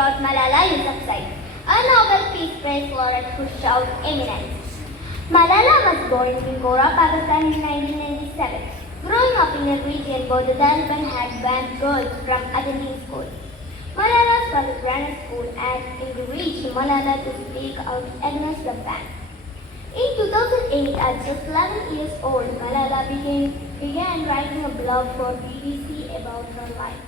about Malala Yousafzai, a Nobel Peace Prize laureate who showed eminence. Malala was born in Pingora, Pakistan in 1997. Growing up in a region where the Taliban had banned girls from attending school, Malala's father ran a school and encouraged Malala to speak out against the ban. In 2008, at just 11 years old, Malala began writing a blog for BBC about her life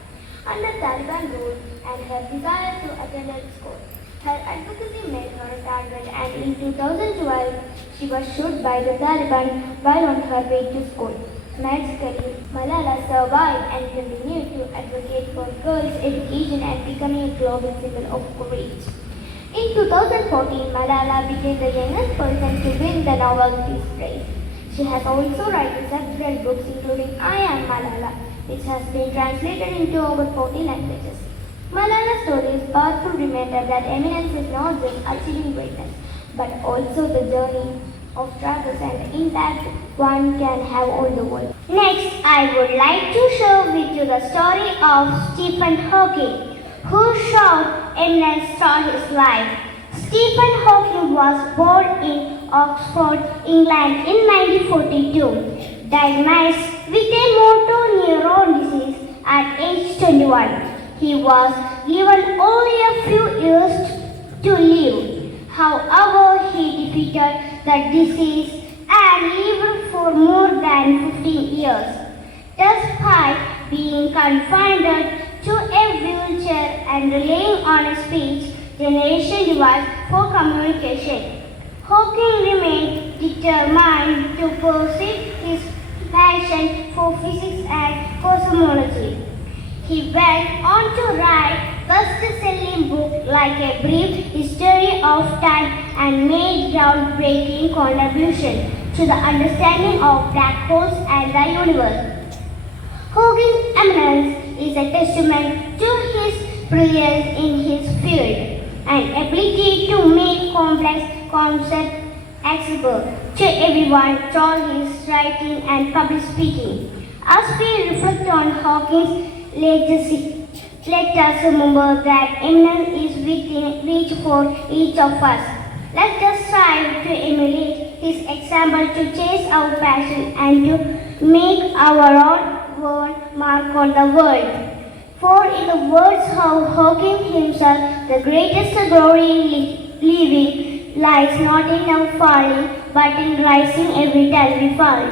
under Taliban rule and her desire to attend school. Her advocacy made her a target, and in 2012, she was shot by the Taliban while on her way to school. Magically, Malala survived and continued to advocate for girls' education and becoming a global symbol of courage. In 2014, Malala became the youngest person to win the Nobel Peace Prize. She has also written several books including I Am Malala, which has been translated into over 40 languages. Malala's story is a powerful reminder that eminence is not just achieving greatness, but also the journey of struggles and the impact one can have on the world. Next, I would like to share with you the story of Stephen Hawking, who showed eminence through his life. Stephen Hawking was born in Oxford, England in 1942, diagnosed with a motor neuron disease at age 21. He was given only a few years to live. However, he defeated the disease and lived for more than 15 years, despite being confined to a wheelchair and relying on a speech generation device for communication. Hawking remained determined to pursue his passion for physics and cosmology. He went on to write best-selling books like A Brief History of Time and made groundbreaking contributions to the understanding of black holes and the universe. Hawking's eminence is a testament to his brilliance in his field and ability to make complex concepts accessible to everyone through his writing and public speaking. As we reflect on Hawking's legacy, let us remember that eminence is within reach for each of us. Let us strive to emulate his example, to chase our passion and to make our own mark on the world. For in the words of Hawking himself, the greatest glory living lies not in our falling, but in rising every time we fall.